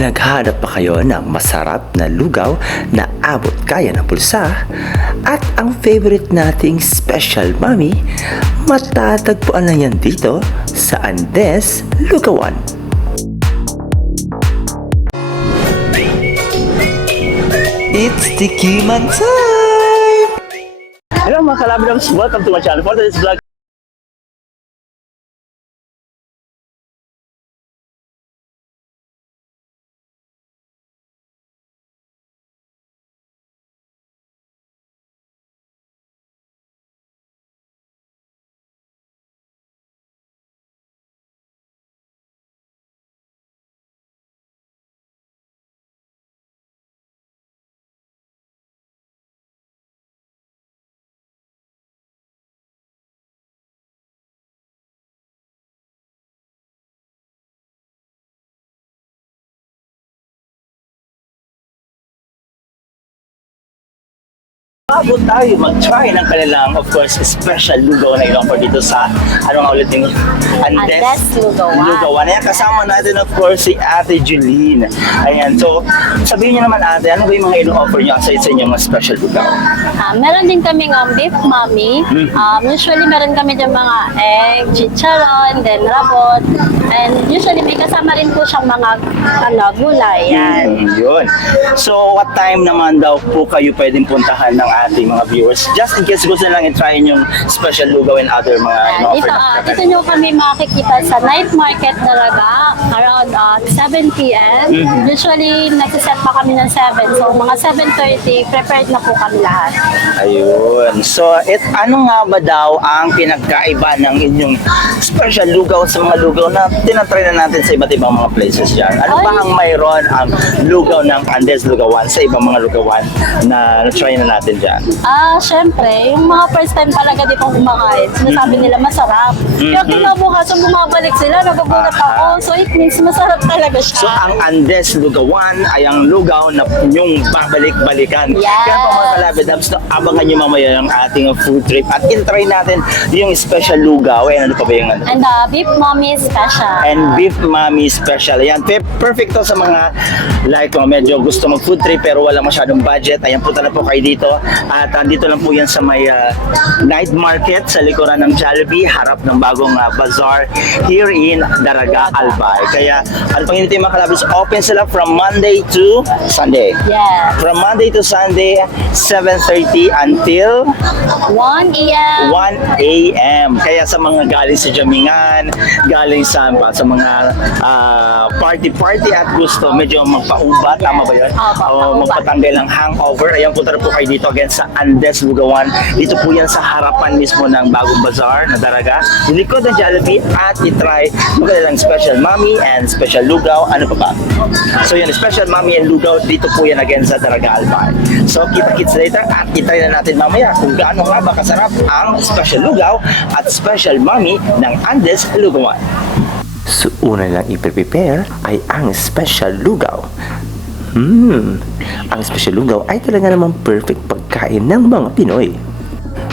Naghahanap pa kayo ng masarap na lugaw na abot kaya ng bulsa at ang favorite nating special mami, matatagpuan lang yan dito sa Andes Lugawan. It's Tikiman time! Hello mga kalabidams, welcome to my channel. For today's vlog, abot tayo mag-try ng kanilang, of course, special lugaw na ilang for dito sa, ano nga ulit yung Andes Lugawan. Lugawan. Ayan, kasama natin, of course, si Ate Jeline. Ayan, so, sabihin niyo naman, Ate, ano ba yung mga ino-offer niyo sa inyong mga special lugaw? Meron din kaming beef mami. Usually meron kami dyan mga egg, chicharon, then rabot. And usually may kasama rin po siyang mga gulay. Yan. Yun. So, what time naman daw po kayo pwedeng puntahan ng ating mga viewers? Just in case gusto nilang i-try yung special lugaw and other mga ino-offer Dito nyo kami makikita sa night market talaga around 7 p.m. Usually nagsiset pa kami ng 7. So mga 7:30, prepared na po kami lahat. Ayun. So, ano nga ba daw ang pinagkaiba ng inyong special lugaw sa mga lugaw na tinatry na natin sa iba't ibang mga places dyan? Ano ba ang mayroon ang lugaw ng Andes Lugawan sa ibang mga lugawan na try na natin dyan? Syempre, yung mga first time talaga dito kumakain, sinasabi nila masarap. Pero kinabukasan bumabalik sila, nagugulat ako. So it means masarap talaga siya. So, ang Andes Lugawan ay ang lugaw na yung babalik-balikan. Yes. Kaya po mga kalabidabs, abangan nyo mamaya yung ating food trip at in-try natin yung special lugaw. Ano pa ba yung ano? And beef mommy special. And beef mami special. Ayan, perfect to sa mga like kung medyo gusto mag-food trip pero wala masyadong budget. Ayan, punta na po kayo dito. At dito lang po yan sa may night market sa likuran ng Jollibee, harap ng bagong bazaar here in Daraga, Albay. Kaya, ano pang hinintay mga kalabis, open sila from Monday to Sunday. Yes. From Monday to Sunday, 7:30 until 1 a.m. 1 a.m. Kaya sa mga galing sa jamingan, galing sa mga party at gusto medyo magpaubat, tama ba yun? O magpatanggal ng hangover, ayan, punta na po kayo dito again sa Andes Lugawan. Dito po yan sa harapan mismo ng bagong bazaar na Daraga, likod ng Jollibee, at itry magkailang special mami and special lugaw. Ano pa ba? So yan, special mami and lugaw, dito po yan again sa Daraga, Albay. So kita-kits later at itry na natin mamaya kung gaano nga ba kasarap ang special lugaw at special mami ng Andes Lugawan. So una lang i-prepare ay ang special lugaw. Ang special lugaw ay talaga namang perfect pagkain ng mga Pinoy.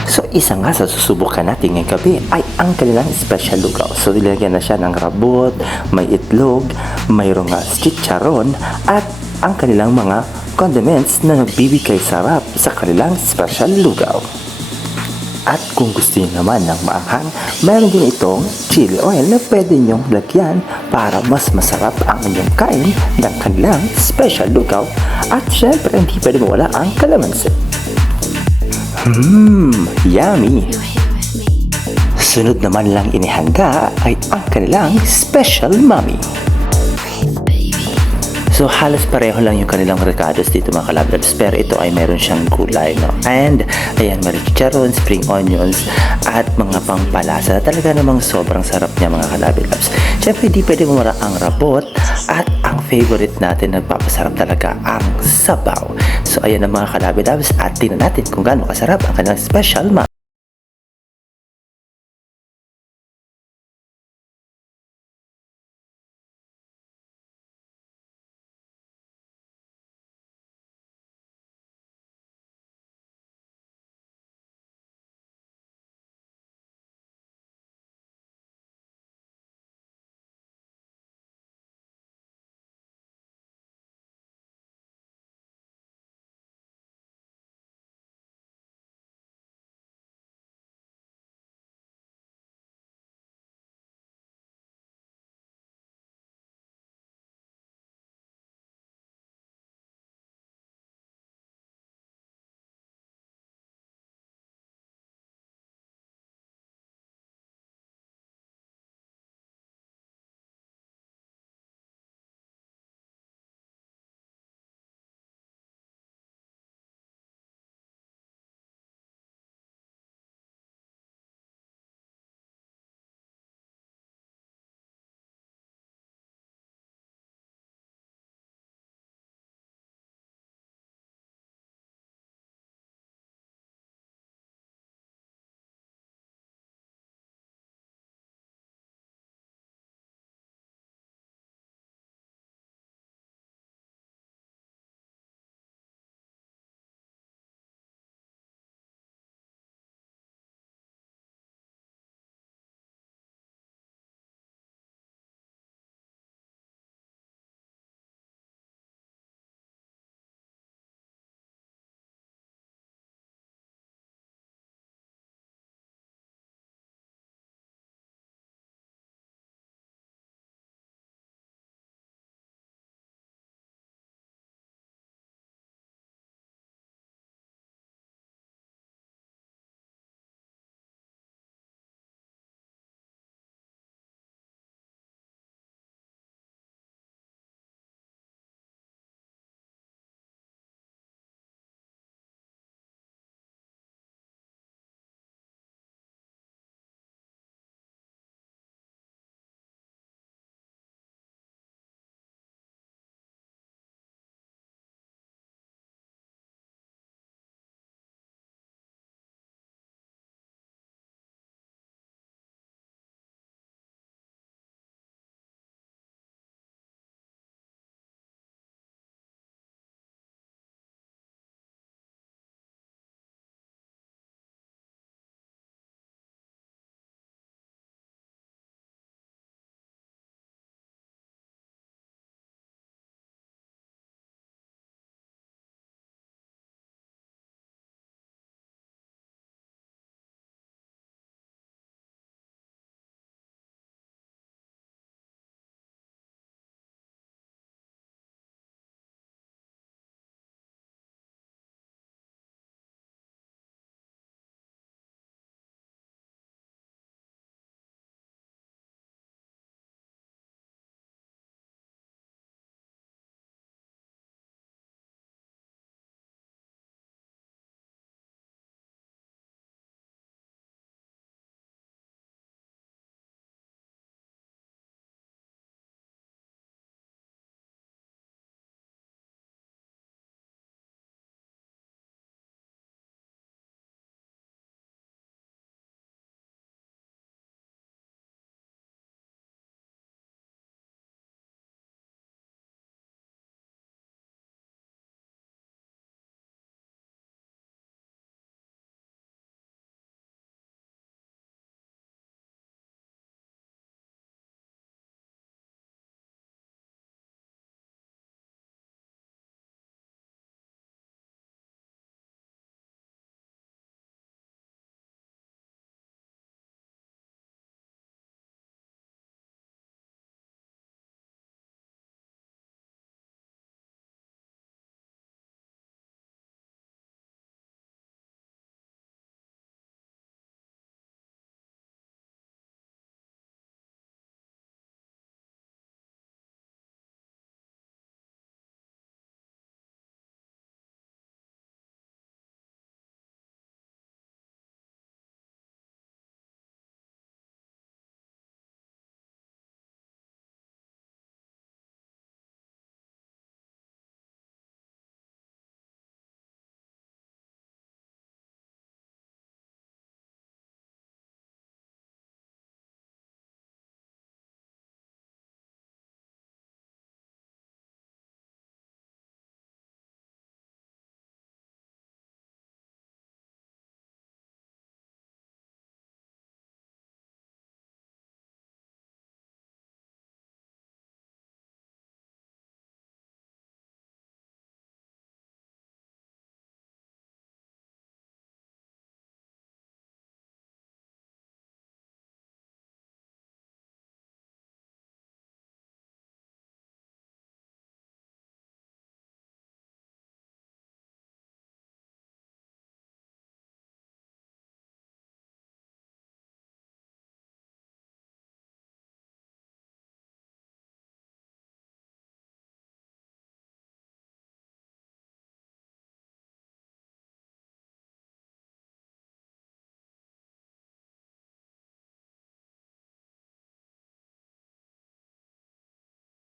So isa nga sa susubukan natin ngayong gabi ay ang kanilang special lugaw. So nilagyan na siya ng rabot, may itlog, mayroong chicharon at ang kanilang mga condiments na nagbibigay sarap sa kanilang special lugaw. At kung gusto niyo naman ng maanghang, meron din itong chili oil na pwede niyong lagyan para mas masarap ang inyong kain ng kanilang special lugaw. At syempre, hindi pwede mawala ang kalamansi. Yummy! Sunod naman lang inihanda ay ang kanilang special mami. So halos pareho lang yung kanilang recados dito mga kalabdabs, pero ito ay meron siyang gulay, no? And ayan, may chicharon, spring onions at mga pangpalasa. Talaga namang sobrang sarap niya mga kalabdabs. Siyempre di pwede mawala ang rabot at ang favorite natin, nagpapasarap talaga ang sabaw. So ayan ang mga kalabdabs at tingnan natin kung gaano kasarap ang kanilang special mami.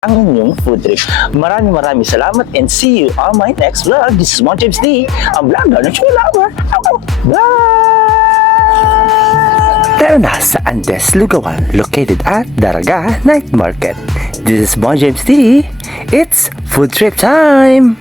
ang inyong food trip. Maraming salamat and see you on my next vlog. This is Mon James D, ang vlogger ng Chulawa. Bye! Tayo na sa Andes, Lugawan, located at Daraga Night Market. This is Mon James D. It's food trip time!